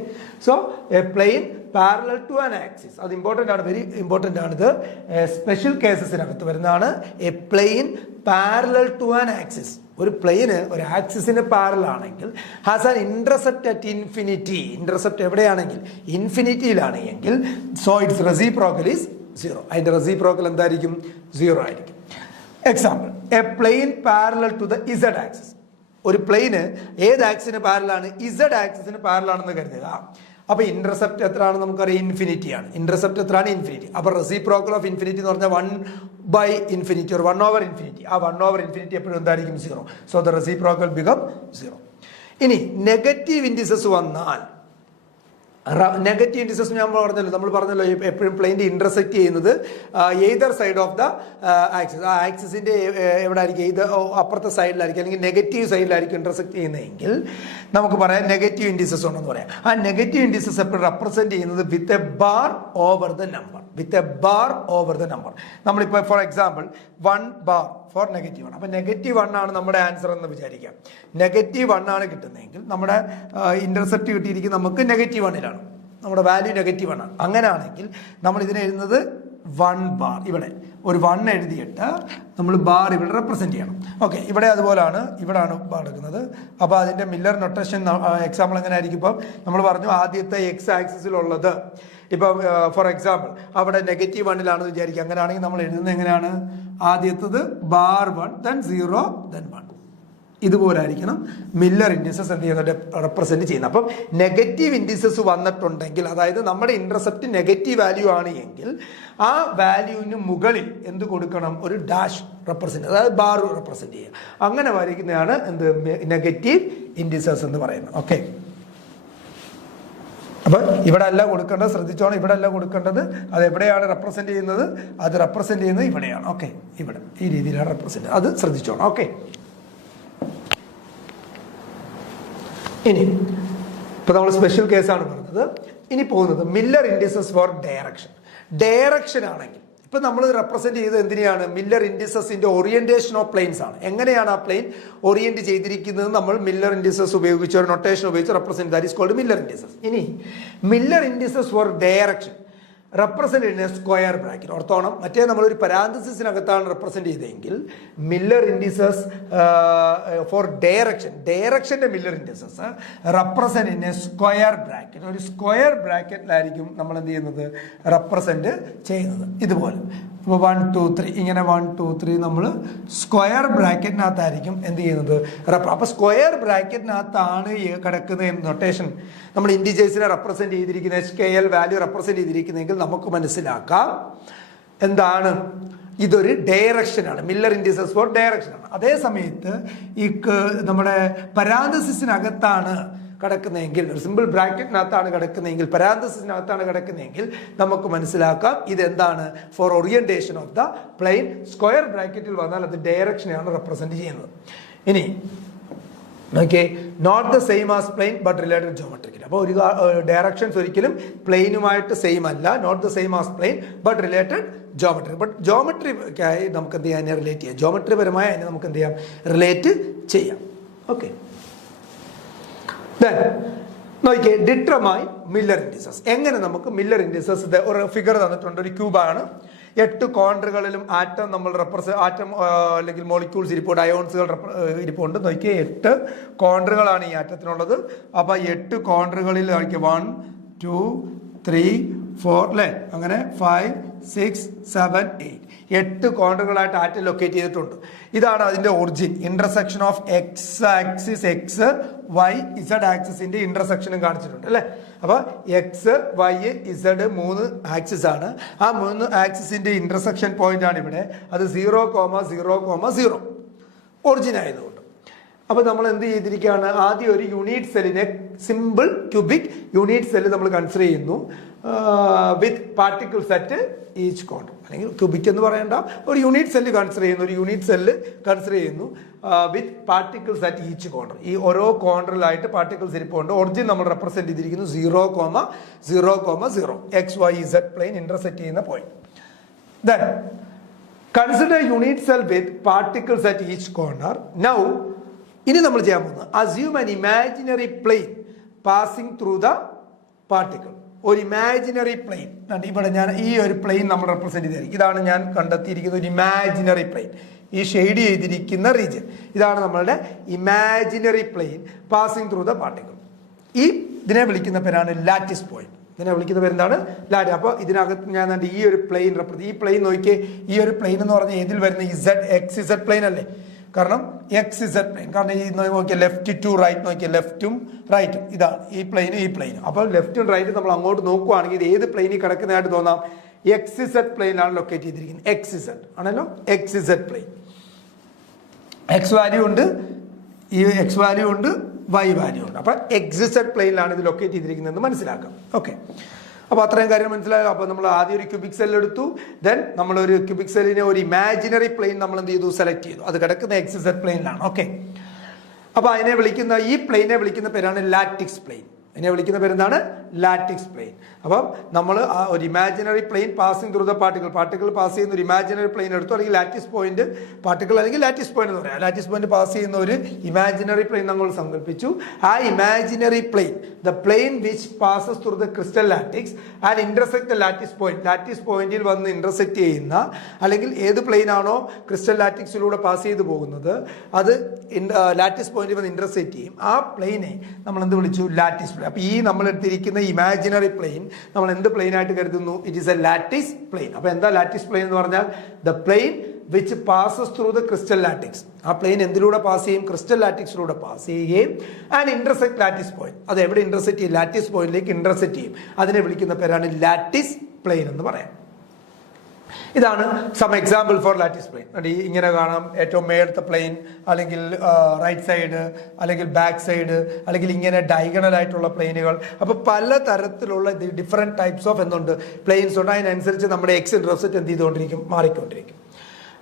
so a plane parallel to an axis, അത് ഇമ്പോർട്ടൻ്റ് ആണ്, വെരി ഇമ്പോർട്ടൻ്റ് ആണിത്. സ്പെഷ്യൽ കേസസിനകത്ത് വരുന്നതാണ്. A plane parallel to an axis, ഒരു പ്ലെയിന് ഒരു ആക്സിസിന് പാരലാണെങ്കിൽ has an intercept at infinity, intercept എവിടെയാണെങ്കിൽ ഇൻഫിനിറ്റിയിലാണ് എങ്കിൽ സോ ഇറ്റ്സ് റെസിപ്രോക്കൽ ഈസ് 0. അതിൻ്റെ റെസിപ്രോക്കൽ എന്തായിരിക്കും? 0 ആയിരിക്കും. Example, a plane parallel to the Z axis. ഒരു പ്ലെയിന് ഏത് ആക്സിന് പാരലാണ്? ഇസഡ് ആക്സിസിന് പാരലാണെന്ന് കരുതുക. അപ്പൊ ഇന്റർസെപ്റ്റ് എത്രയാണ്? നമുക്കറിയാം ഇൻഫിനിറ്റി ആണ്. ഇന്റർസെപ്റ്റ് എത്രയാണ്? ഇൻഫിനിറ്റി. അപ്പൊ റെസിപ്രോക്കൽ ഓഫ് ഇൻഫിനിറ്റി എന്ന് പറഞ്ഞാൽ 1/∞ or 1/∞. ആ 1/∞ എപ്പോഴും എന്തായിരിക്കും? 0. So the reciprocal become 0. ഇനി നെഗറ്റീവ് ഇൻഡിസസ് വന്നാൽ, നെഗറ്റീവ് ഇൻഡിസസ് നമ്മൾ പറഞ്ഞല്ലോ എപ്പോഴും പ്ലെയിൻ്റെ ഇന്റർസെക്ട് ചെയ്യുന്നത് either side of the axis. ആ ആക്സിസിന്റെ എവിടെ ആയിരിക്കും? ഇത് അപ്പുറത്തെ സൈഡിലായിരിക്കും, അല്ലെങ്കിൽ നെഗറ്റീവ് സൈഡിലായിരിക്കും ഇന്റർസെക്ട് ചെയ്യുന്നതെങ്കിൽ നമുക്ക് പറയാം നെഗറ്റീവ് ഇൻഡിസസ് ഉണ്ടെന്ന് പറയാം. ആ നെഗറ്റീവ് ഇൻഡിസസ് എപ്പോഴും റെപ്രസെന്റ് ചെയ്യുന്നത് with a bar over the number, with a bar over the number. നമ്മളിപ്പോൾ ഫോർ എക്സാമ്പിൾ 1 ബാർ ഫോർ -1. അപ്പം -1 ആണ് നമ്മുടെ ആൻസർ എന്ന് വിചാരിക്കാം. -1 ആണ് കിട്ടുന്നതെങ്കിൽ നമ്മുടെ ഇന്റർസെപ്റ്റ് കിട്ടിയിരിക്കുന്നത് നമുക്ക് -1-ലാണ്, നമ്മുടെ വാല്യൂ -1 ആണ്. അങ്ങനെയാണെങ്കിൽ നമ്മൾ ഇതിനെ എഴുതുന്നത് 1 ബാർ, ഇവിടെ ഒരു 1 എഴുതിയിട്ട് നമ്മൾ ബാർ ഇവിടെ റെപ്രസെന്റ് ചെയ്യണം. ഓക്കെ, ഇവിടെ അതുപോലെയാണ്, ഇവിടെയാണ് ബാർ എടുക്കുന്നത്. അപ്പോൾ അതിൻ്റെ മില്ലർ നൊട്ടേഷൻ എക്സാമ്പിൾ എങ്ങനെ ആയിരിക്കും? ഇപ്പം നമ്മൾ പറഞ്ഞു ആദ്യത്തെ എക്സ് ആക്സിസിലുള്ളത്, ഇപ്പം ഫോർ എക്സാമ്പിൾ അവിടെ -1-ലാണെന്ന് വിചാരിക്കുക. അങ്ങനെയാണെങ്കിൽ നമ്മൾ എഴുതുന്നത് എങ്ങനെയാണ്? ആദ്യത്തത് ബാർ 1, then 0, then 1. ഇതുപോലെ ആയിരിക്കണം മില്ലർ ഇൻഡിസസ് എന്ത് ചെയ്യുന്നത്? റെപ്രസെന്റ് ചെയ്യുന്നത്. അപ്പം നെഗറ്റീവ് ഇൻഡിസസ് വന്നിട്ടുണ്ടെങ്കിൽ, അതായത് നമ്മുടെ ഇന്റർസെപ്റ്റ് നെഗറ്റീവ് വാല്യൂ ആണ് എങ്കിൽ ആ വാല്യൂവിന് മുകളിൽ എന്ത് കൊടുക്കണം? ഒരു ഡാഷ് റെപ്രസെന്റ്, അതായത് ബാർ റെപ്രസെന്റ് ചെയ്യുക. അങ്ങനെ വരയ്ക്കുന്നതാണ് എന്ത്? നെഗറ്റീവ് ഇൻഡിസസ് എന്ന് പറയുന്നത്. ഓക്കെ, അപ്പൊ ഇവിടെ അല്ല കൊടുക്കേണ്ടത്, ശ്രദ്ധിച്ചോണം. ഇവിടെ അല്ല കൊടുക്കേണ്ടത്, അത് എവിടെയാണ് റെപ്രസെന്റ് ചെയ്യുന്നത്? അത് റെപ്രസെന്റ് ചെയ്യുന്നത് ഇവിടെയാണ്. ഓക്കെ, ഇവിടെ ഈ രീതിയിലാണ് റെപ്രസെന്റ്, അത് ശ്രദ്ധിച്ചോണം. ഓക്കെ, ഇനി ഇപ്പൊ നമ്മൾ സ്പെഷ്യൽ കേസാണ് പറഞ്ഞത്. ഇനി പോകുന്നത് Miller indices for direction. Direction ആണെങ്കിൽ ഇപ്പൊ നമ്മൾ റെപ്രസെന്റ് ചെയ്തത് എന്തിനെയാണ്? മില്ലർ ഇൻഡിസസിന്റെ ഓറിയന്റേഷൻ ഓഫ് പ്ലെയിൻസ് ആണ്. എങ്ങനെയാണ് ആ പ്ലെയിൻ ഓറിയന്റ് ചെയ്തിരിക്കുന്നത്? നമ്മൾ മില്ലർ ഇൻഡിസസ് ഉപയോഗിച്ച് ഒരു നൊട്ടേഷൻ ഉപയോഗിച്ച് represent, that is called Miller indices. ഇനി Miller indices for direction represent in a square bracket. ഓർത്തോണം, മറ്റേ നമ്മളൊരു പരാന്തസിസിനകത്താണ് റെപ്രസെന്റ് ചെയ്തതെങ്കിൽ മില്ലർ ഇൻഡിസസ് ഫോർ ഡയറക്ഷൻ, ഡയറക്ഷന്റെ Miller indices represent in a square bracket. ഒരു സ്ക്വയർ ബ്രാക്കറ്റിലായിരിക്കും നമ്മൾ എന്ത് ചെയ്യുന്നത്? റെപ്രസെന്റ് ചെയ്യുന്നത്. ഇതുപോലെ ഇപ്പോൾ 1 2 3 ഇങ്ങനെ 1 2 3 നമ്മൾ സ്ക്വയർ ബ്രാക്കറ്റിനകത്തായിരിക്കും എന്ത് ചെയ്യുന്നത്? അപ്പോൾ സ്ക്വയർ ബ്രാക്കറ്റിനകത്താണ് കിടക്കുന്ന നൊട്ടേഷൻ നമ്മൾ ഇൻഡിജേഴ്സിനെ റെപ്രസെന്റ് ചെയ്തിരിക്കുന്ന SKL വാല്യൂ റെപ്രസെന്റ് ചെയ്തിരിക്കുന്നതെങ്കിൽ നമുക്ക് മനസ്സിലാക്കാം എന്താണ്? ഇതൊരു ഡയറക്ഷനാണ്, മില്ലർ ഇൻഡിസസ് ഫോർ ഡയറക്ഷനാണ്. അതേ സമയത്ത് ഈ നമ്മുടെ പരാന്തസിസിനകത്താണ് കിടക്കുന്നതെങ്കിൽ, ഒരു സിമ്പിൾ ബ്രാക്കറ്റിനകത്താണ് കിടക്കുന്നതെങ്കിൽ, പരാന്തസിസിനകത്താണ് കിടക്കുന്നതെങ്കിൽ നമുക്ക് മനസ്സിലാക്കാം ഇതെന്താണ്? For orientation of the plane. Square ബ്രാക്കറ്റിൽ വന്നാൽ അത് ഡയറക്ഷനെയാണ് റെപ്രസെന്റ് ചെയ്യുന്നത്. ഇനി okay, not the same as plane but related geometrical. അപ്പോൾ ഒരു ഡയറക്ഷൻസ് ഒരിക്കലും പ്ലെയിനുമായിട്ട് സെയിം അല്ല, not the same as plane but related geometry. But ജോമെട്രിക്കായി നമുക്ക് എന്ത് ചെയ്യാൻ? റിലേറ്റ് ചെയ്യാം, ജോമെട്രി പരമായി അതിനെ നമുക്ക് എന്ത് ചെയ്യാം? റിലേറ്റ് ചെയ്യാം. ഓക്കെ, നോക്കിയേ, ഡിറ്റർമൈൻ മില്ലർ ഇൻഡിസസ്. എങ്ങനെ നമുക്ക് മില്ലർ ഇൻഡിസസ്, ഒരു ഫിഗർ തന്നിട്ടുണ്ട്, ഒരു ക്യൂബാണ്, 8 കോൺട്രുകളിലും ആറ്റം നമ്മൾ ആറ്റം അല്ലെങ്കിൽ മോളിക്യൂൾസ് ഇരിപ്പുണ്ട്, അയോൺസുകൾ ഇരിപ്പുണ്ട്. നോക്കിയേ, 8 കോൺട്രുകളാണ് ഈ ആറ്റത്തിനുള്ളത്. അപ്പൊ 8 കോൺട്രുകളിൽ 1 2 3 4 അല്ലേ, അങ്ങനെ 5 6 7 8 കോൺട്രുകളായിട്ട് ആറ്റം ലൊക്കേറ്റ് ചെയ്തിട്ടുണ്ട്. ഇതാണ് അതിന്റെ origin. Intersection of X axis, X Y Z ആക്സിസിന്റെ ഇന്റർസെക്ഷനും കാണിച്ചിട്ടുണ്ട് അല്ലെ. അപ്പൊ എക്സ് വൈ ഇസഡ് 3 ആക്സിസ് ആണ്. ആ 3 ആക്സിസിന്റെ ഇന്റർസെക്ഷൻ പോയിന്റ് ആണ് ഇവിടെ. അത് 0,0,0 ഒറിജിൻ ആയതുകൊണ്ട്. അപ്പൊ നമ്മൾ എന്ത് ചെയ്തിരിക്കുകയാണ്, ആദ്യം ഒരു യൂണിറ്റ് സെല്ലിനെ, സിമ്പിൾ ക്യൂബിക് യൂണിറ്റ് സെല്ല് നമ്മൾ കൺസിഡർ ചെയ്യുന്നു with particles at each corner. അല്ലെങ്കിൽ ക്യൂബിക് എന്ന് പറയേണ്ട, ഒരു യൂണിറ്റ് സെല്ല് കൺസിഡർ ചെയ്യുന്നു, with particles at each corner. ഈ ഓരോ കോർണറിലായിട്ട് പാർട്ടിക്കിൾസ് ഇരിപ്പുണ്ട്. ഒറിജിൻ നമ്മൾ റെപ്രസെന്റ് ചെയ്തിരിക്കുന്നു 0,0,0 X Y Z plane intersect ചെയ്യുന്ന point. Then consider unit cell with particles at each corner. Now ഇനി നമ്മൾ ചെയ്യാൻ പോകുന്നത്, assume an imaginary plane passing through the particle. ഒരു ഇമാജിനറി പ്ലെയിൻ, ഇവിടെ ഞാൻ ഈ ഒരു പ്ലെയിൻ നമ്മൾ റെപ്രസെന്റ് ചെയ്തിരിക്കും. ഇതാണ് ഞാൻ കണ്ടെത്തിയിരിക്കുന്ന ഒരു ഇമാജിനറി പ്ലെയിൻ. ഈ ഷെയ്ഡ് ചെയ്തിരിക്കുന്ന റീജിയൻ ഇതാണ് നമ്മളുടെ imaginary plane passing through the particle. ഇതിനെ വിളിക്കുന്ന പേരാണ് ലാറ്റിസ് പോയിന്റ്. ഇതിനെ വിളിക്കുന്ന പേരെന്താണ്? ലാറ്റിസ്. അപ്പോൾ ഇതിനകത്ത് ഞാൻ ഈ ഒരു പ്ലെയിൻ ഈ പ്ലെയിൻ നോക്കിയേ, ഈ ഒരു പ്ലെയിൻ എന്ന് പറഞ്ഞാൽ ഏതിൽ വരുന്ന എക്സ് ഇസഡ് പ്ലെയിൻ അല്ലേ? കാരണം എക്സ് ഇസഡ് പ്ലെയിൻ, കാരണം ഈ നോക്കിയാൽ ലെഫ്റ്റ് ടു റൈറ്റ്, നോക്കിയാൽ ലെഫ്റ്റും റൈറ്റും ഇതാണ് ഈ പ്ലെയിനും. അപ്പോൾ ലെഫ്റ്റും റൈറ്റും നമ്മൾ അങ്ങോട്ട് നോക്കുവാണെങ്കിൽ ഇത് ഏത് പ്ലെയിനിൽ കിടക്കുന്നതായിട്ട് തോന്നാം? എക്സ് ഇസഡ് പ്ലെയിനാണ് ലൊക്കേറ്റ് ചെയ്തിരിക്കുന്നത്. എക്സ് ഇസഡ് ആണല്ലോ, X Z plane. X value ഉണ്ട്, ഈ എക്സ് വാല്യൂ ഉണ്ട്, വൈ വാല്യൂ ഉണ്ട്. അപ്പൊ എക്സ് ഇസഡ് പ്ലെയിനിലാണ് ഇത് ലൊക്കേറ്റ് ചെയ്തിരിക്കുന്നത് മനസ്സിലാക്കാം. ഓക്കെ, അപ്പോൾ അത്രയും കാര്യം മനസ്സിലായോ? അപ്പോൾ നമ്മൾ ആദ്യം ഒരു ക്യൂബിക് സെൽ എടുത്തു, ദെൻ നമ്മളൊരു ക്യൂബിക് സെല്ലിനെ ഒരു ഇമാജിനറി പ്ലെയിൻ നമ്മൾ എന്ത് ചെയ്തു? സെലക്ട് ചെയ്തു. അത് കിടക്കുന്ന എക്സ് ഇസഡ് പ്ലെയിനിലാണ്. ഓക്കെ, അപ്പോൾ ഈ പ്ലെയിനെ വിളിക്കുന്ന പേരാണ് ലാറ്റിക്സ് പ്ലെയിൻ. ഇതിനെ വിളിക്കുന്ന പേരെന്താണ്? Lattice plane. അപ്പം നമ്മൾ ഒരു imaginary plane passing through the particle pass ചെയ്യുന്ന ഒരു ഇമാജിനറി പ്ലെയിൻ എടുത്തു, അല്ലെങ്കിൽ ലാറ്റിസ് പോയിന്റ് പാർട്ടിക്കിൾ അല്ലെങ്കിൽ ലാറ്റിസ് പോയിന്റ് എന്ന് പറയാം. ലാറ്റിസ് പോയിന്റ് പാസ് ചെയ്യുന്ന ഒരു ഇമാജിനറി പ്ലെയിൻ നമ്മൾ സങ്കല്പിച്ചു. ആ imaginary plane, the plane which passes through the crystal lattice and intersect the lattice point. Lattice പോയിന്റിൽ വന്ന് ഇന്റർസെക്ട് ചെയ്യുന്ന, അല്ലെങ്കിൽ ഏത് പ്ലെയിൻ ആണോ ക്രിസ്റ്റൽ ലാറ്റിക്സിലൂടെ പാസ് ചെയ്ത് പോകുന്നത്, അത് ലാറ്റിസ് പോയിന്റിൽ വന്ന് ഇന്റർസെക്ട് ചെയ്യും. ആ പ്ലെയിനെ നമ്മൾ എന്ത് വിളിച്ചു? Lattice plain. അപ്പൊ ഈ നമ്മൾ എടുത്തിരിക്കുന്ന ഇമാജിനറി പ്ലെയിൻ നമ്മൾ എന്ത് പ്ലെയിൻ ആയിട്ട് കരുതുന്നു? It is A lattice plain. അപ്പൊ എന്താ ലാറ്റിസ് പ്ലെയിൻ എന്ന് പറഞ്ഞാൽ? The plane which passes through the crystal latex. ആ പ്ലെയിൻ എന്തിലൂടെ പാസ് ചെയ്യും? ക്രിസ്റ്റൽ ലാറ്റിക്സിലൂടെ പാസ് ചെയ്യുകയും ആൻഡ് ഇന്റർസെക്ട് ലാറ്റിസ് പോയിന്റ്. അത് എവിടെ ഇന്റർസെക്ട് ചെയ്യും? ലാറ്റിസ് പോയിന്റിലേക്ക് ഇന്റർസെക്ട് ചെയ്യും. അതിനെ വിളിക്കുന്ന പേരാണ് ലാറ്റിസ് പ്ലെയിൻ എന്ന് പറയാം. ഇതാണ് some example for lattice plane. ഇങ്ങനെ കാണാം, ഏറ്റവും മേളത്തെ പ്ലെയിൻ, അല്ലെങ്കിൽ റൈറ്റ് സൈഡ്, അല്ലെങ്കിൽ ബാക്ക് സൈഡ്, അല്ലെങ്കിൽ ഇങ്ങനെ ഡയഗണൽ ആയിട്ടുള്ള പ്ലെയിനുകൾ. അപ്പോൾ പല തരത്തിലുള്ള ഡിഫറെന്റ് ടൈപ്സ് ഓഫ് എന്തുണ്ട്? പ്ലെയിൻസ് ഉണ്ട്. അതിനനുസരിച്ച് നമ്മുടെ എക്സ് ഇന്റർസെക്ട് എന്ത് ചെയ്തുകൊണ്ടിരിക്കും? മാറിക്കൊണ്ടിരിക്കും.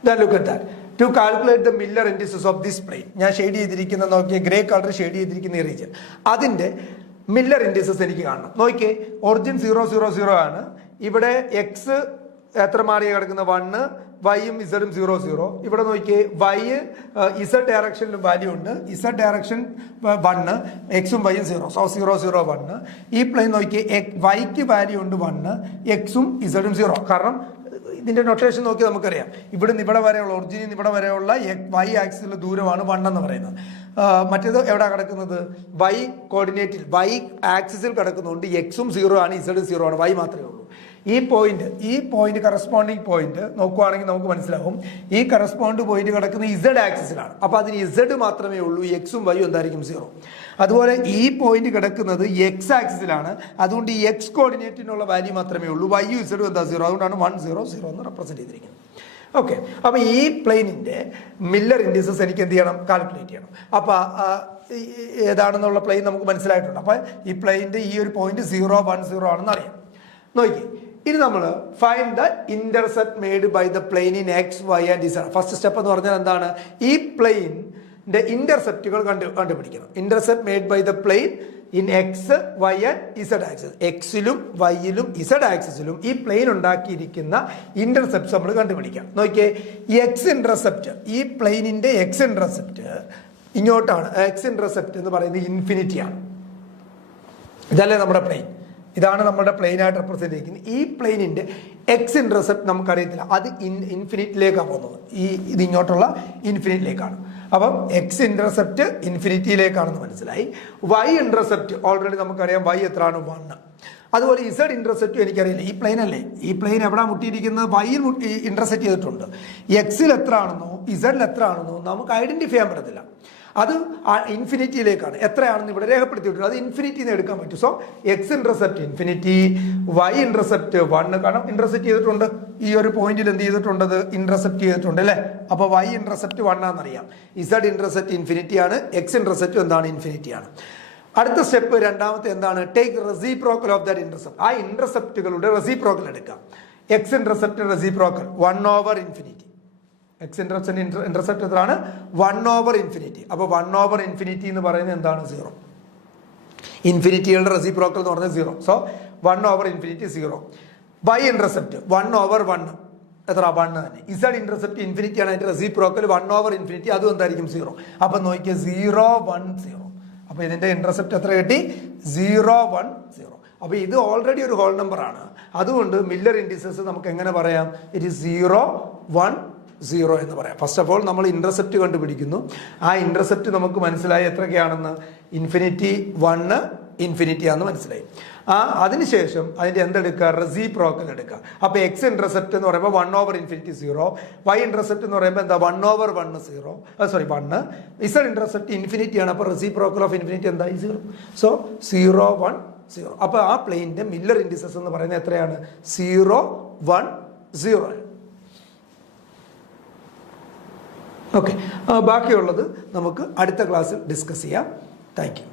Then look at that. To calculate the Miller indices of this plane, ഞാൻ ഷെയ്ഡ് ചെയ്തിരിക്കുന്ന നോക്കിയ ഗ്രേ കളർ ഷെയ്ഡ് ചെയ്തിരിക്കുന്ന ഈ റീജിയൻ, അതിന്റെ മില്ലർ ഇൻഡിസസ് എനിക്ക് കാണണം. നോക്കിയേ, ഒറിജിൻ 0,0,0 ആണ്. ഇവിടെ എക്സ് എത്ര മാറിയ കിടക്കുന്ന? 1, വൈയും ഇസഡും 0,0. ഇവിടെ നോക്കിയേ, വൈ ഇസഡ് ഡയറക്ഷനിലും വാല്യൂ ഉണ്ട്. ഇസഡ് ഡയറക്ഷൻ 1, എക്സും വൈയും 0. സോ 0,0,1. ഈ പ്ലെയിൻ നോക്കിയേ, വൈക്ക് വാല്യൂ ഉണ്ട് 1, എക്സും ഇസഡും 0. കാരണം ഇതിന്റെ നൊട്ടേഷൻ നോക്കി നമുക്കറിയാം, ഇവിടുന്ന് ഇവിടെ വരെയുള്ള, ഒറിജിനിൽ ഇവിടെ വരെയുള്ള വൈ ആക്സിസിലെ ദൂരമാണ് 1 എന്ന് പറയുന്നത്. മറ്റേത് എവിടെ കിടക്കുന്നത്? വൈ കോർഡിനേറ്റിൽ, വൈ ആക്സിസിൽ കിടക്കുന്നുണ്ട്. എക്സും 0 ആണ്, ഇസഡും 0 ആണ്, വൈ മാത്രമേ ഉള്ളൂ. ഈ പോയിന്റ് കറസ്പോണ്ടിങ് പോയിന്റ് നോക്കുവാണെങ്കിൽ നമുക്ക് മനസ്സിലാവും, ഈ കറസ്പോണ്ട് പോയിന്റ് കിടക്കുന്ന ഇസഡ് ആക്സിസിലാണ്. അപ്പൊ അതിന് ഇസഡ് മാത്രമേ ഉള്ളൂ, എക്സും വൈയും എന്തായിരിക്കും? 0. അതുപോലെ ഈ പോയിന്റ് കിടക്കുന്നത് എക്സ് ആക്സിസിലാണ്. അതുകൊണ്ട് ഈ എക്സ് കോർഡിനേറ്റിനുള്ള വാല്യൂ മാത്രമേ ഉള്ളൂ, വൈയും ഇസഡും എന്താ? 0. അതുകൊണ്ടാണ് 1, 0, 0 എന്ന് റെപ്രസെന്റ് ചെയ്തിരിക്കുന്നത്. ഓക്കെ, അപ്പൊ ഈ പ്ലെയിനിന്റെ മില്ലർ ഇൻഡിസസ് എനിക്ക് എന്ത് ചെയ്യണം? കാൽക്കുലേറ്റ് ചെയ്യണം. അപ്പൊ ഏതാണെന്നുള്ള പ്ലെയിൻ നമുക്ക് മനസ്സിലായിട്ടുണ്ട്. അപ്പൊ ഈ പ്ലെയിനിന്റെ ഈ ഒരു പോയിന്റ് 0, 1, 0 ആണെന്ന് അറിയാം. നോക്കി, ഇനി നമ്മൾ find the intercept made by the plane in x, y and z. First step എന്ന് പറഞ്ഞാൽ എന്താണ്? ഈ പ്ലെയിനിന്റെ ഇന്റർസെപ്റ്റുകൾ കണ്ടുപിടിക്കണം. Intercept made by the plane in x, y and Z axis. എക്സിലും വൈയിലും ഇസഡ് ആക്സിസിലും ഈ പ്ലെയിൻ ഉണ്ടാക്കിയിരിക്കുന്ന ഇന്റർസെപ്റ്റ് നമ്മൾ കണ്ടുപിടിക്കാം. നോക്കിയേ, എക്സ് ഇന്റർസെപ്റ്റ്, ഈ പ്ലെയിനിന്റെ എക്സ് ഇന്റർസെപ്റ്റ് ഇങ്ങോട്ടാണ്. എക്സ് ഇന്റർസെപ്റ്റ് എന്ന് പറയുന്നത് ഇൻഫിനിറ്റി ആണ്. ഇതല്ലേ നമ്മുടെ പ്ലെയിൻ. ഇതാണ് നമ്മുടെ പ്ലെയിനായിട്ട് റെപ്രസെന്റ് ചെയ്യുന്നത്. ഈ പ്ലെയിനിന്റെ എക്സ് ഇന്റർസെപ്റ്റ് നമുക്കറിയത്തില്ല, അത് ഇൻഫിനിറ്റിയിലേക്കാണ് പോകുന്നത്. ഇത് ഇങ്ങോട്ടുള്ള ഇൻഫിനിറ്റിയിലേക്കാണ്. അപ്പം എക്സ് ഇന്റർസെപ്റ്റ് ഇൻഫിനിറ്റിയിലേക്കാണെന്ന് മനസ്സിലായി. വൈ ഇന്റർസെപ്റ്റ് ഓൾറെഡി നമുക്കറിയാം, വൈ എത്രയാണ്? 1. അതുപോലെ ഇസഡ് ഇന്റർസെപ്റ്റ് എനിക്കറിയില്ല. ഈ പ്ലെയിൻ അല്ലേ, ഈ പ്ലെയിൻ എവിടെ മുട്ടിയിരിക്കുന്നത്? വൈയിൽ ഇന്റർസെപ്റ്റ് ചെയ്തിട്ടുണ്ട്. എക്സിൽ എത്ര ആണെന്നോ ഇസഡിൽ എത്ര ആണെന്നോ നമുക്ക് ഐഡന്റിഫൈ ചെയ്യാൻ പറ്റത്തില്ല. അത് ഇൻഫിനിറ്റിയിലേക്കാണ്. എത്രയാണെന്ന് ഇവിടെ രേഖപ്പെടുത്തിയിട്ടുണ്ട്, അത് ഇൻഫിനിറ്റിന്ന് എടുക്കാൻ പറ്റും. So X intercept infinity, Y intercept 1. കാരണം ഇന്റർസെപ്റ്റ് ചെയ്തിട്ടുണ്ട്, ഈ ഒരു പോയിന്റിൽ എന്ത് ചെയ്തിട്ടുണ്ട്? അത് ഇന്റർസെപ്റ്റ് ചെയ്തിട്ടുണ്ട് അല്ലേ. അപ്പൊ വൈ ഇന്റർസെപ്റ്റ് 1 ആണെന്നറിയാം. ഇസഡ് ഇന്റർസെപ്റ്റ് ഇൻഫിനിറ്റി ആണ്, എക്സ് ഇന്റർസെപ്റ്റ് എന്താണ്? ഇൻഫിനിറ്റി ആണ്. അടുത്ത സ്റ്റെപ്പ് രണ്ടാമത്തെ എന്താണ്? Take reciprocal of that intercept. ആ ഇന്റർസെപ്റ്റുകളുടെ റെസിപ്രോക്കൽ എടുക്കാം. X intercept reciprocal 1/∞. X intercept എത്രയാണ്? 1/∞. അപ്പൊ 1/∞ എന്ന് പറയുന്നത് എന്താണ്? 0. ഇൻഫിനിറ്റികളുടെ റെസിപ്രോക്കൽ എന്ന് പറഞ്ഞാൽ 0. സോ 1/∞ 0. വൈ ഇന്റർസെപ്റ്റ് 1/1 എത്ര? 1 തന്നെ. ഇസഡ് ഇന്റർസെപ്റ്റ് ഇൻഫിനിറ്റി ആണ്, അതിന്റെ റെസിപ്രോക്കൽ 1/∞, അതും എന്തായിരിക്കും? 0. അപ്പൊ നോക്കിയാൽ 0 1 0. അപ്പൊ ഇതിന്റെ ഇന്റർസെപ്റ്റ് എത്ര കിട്ടി? 0 1 0. അപ്പൊ ഇത് ഓൾറെഡി ഒരു ഹോൾ നമ്പർ ആണ്. അതുകൊണ്ട് മില്ലർ ഇൻഡിസസ് നമുക്ക് എങ്ങനെ പറയാം? ഇറ്റ് ഈസ് 0 1 0 എന്ന് പറയാം. ഫസ്റ്റ് ഓഫ് ഓൾ നമ്മൾ ഇന്റർസെപ്റ്റ് കണ്ടുപിടിക്കുന്നു. ആ ഇന്റർസെപ്റ്റ് നമുക്ക് മനസ്സിലായി എത്രയൊക്കെയാണെന്ന്? ഇൻഫിനിറ്റി 1 ഇൻഫിനിറ്റി ആണെന്ന് മനസ്സിലായി. അതിനുശേഷം അതിന്റെ എന്തെടുക്കുക? റെസിപ്രോക്കൽ എടുക്കുക. അപ്പൊ എക്സ് ഇന്റർസെപ്റ്റ് എന്ന് പറയുമ്പോൾ 1/∞ 0. വൈ ഇന്റർസെപ്റ്റ് എന്ന് പറയുമ്പോൾ എന്താ? 1/1 0. സോറി 1. ഇസഡ് ഇന്റർസെപ്റ്റ് ഇൻഫിനിറ്റി ആണ്. അപ്പൊ റെസിപ്രോക്കൽ ഓഫ് ഇൻഫിനിറ്റി എന്തായി? 0. സോ 0 1 0. അപ്പൊ ആ പ്ലെയിനിന്റെ മില്ലർ ഇൻഡിസസ് എന്ന് പറയുന്നത് എത്രയാണ്? 0 1 0. ഓക്കെ, ബാക്കിയുള്ളത് നമുക്ക് അടുത്ത ക്ലാസ്സിൽ ഡിസ്കസ് ചെയ്യാം. Thank you.